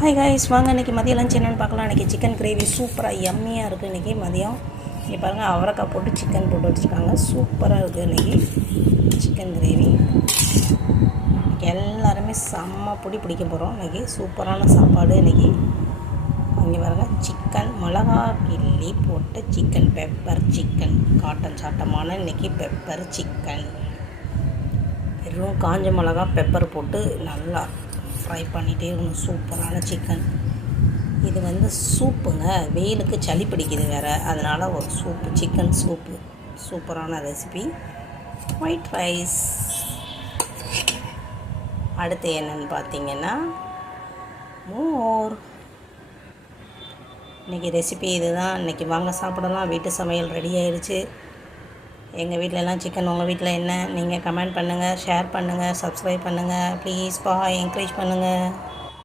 Hi guys, வாங்க இன்றைக்கி மதியம் லஞ்ச் என்னென்னு பார்க்கலாம். இன்றைக்கி சிக்கன் கிரேவி சூப்பராக யம்மியாக இருக்குது. இன்றைக்கி மதியம் இங்கே பாருங்கள், அவரைக்காய் போட்டு சிக்கன் போட்டு வச்சுருக்காங்க. சூப்பராக இருக்குது இன்றைக்கி சிக்கன் கிரேவி. எல்லாருமே செம்ம பிடிக்க போகிறோம். இன்றைக்கி சூப்பரான சாப்பாடு. இன்றைக்கி இங்கே பாருங்கள், சிக்கன் மிளகா கிள்ளி போட்ட சிக்கன், பெப்பர் சிக்கன், காட்டன் சாட்டமான இன்றைக்கி பெப்பர் சிக்கன். வெறும் காஞ்ச மிளகா பெப்பர் போட்டு நல்லா ஃப்ரை பண்ணிகிட்டே இருக்கணும். சூப்பரான சிக்கன். இது வந்து சூப்புங்க, வெயிலுக்கு சளி பிடிக்குது வேறு, அதனால் ஒரு சூப்பு, சிக்கன் சூப்பு. சூப்பரான ரெசிபி. White rice. அடுத்து என்னென்னு பார்த்தீங்கன்னா மோர். இன்றைக்கி ரெசிபி இது தான். இன்றைக்கி வாங்க சாப்பிடலாம். வீட்டு சமையல் ரெடி ஆயிடுச்சு. எங்கள் வீட்டிலலாம் சிக்கன், உங்கள் வீட்டில் என்ன? நீங்கள் கமெண்ட் பண்ணுங்கள், ஷேர் பண்ணுங்கள், சப்ஸ்கிரைப் பண்ணுங்கள் ப்ளீஸ். என்கரேஜ் பண்ணுங்கள்.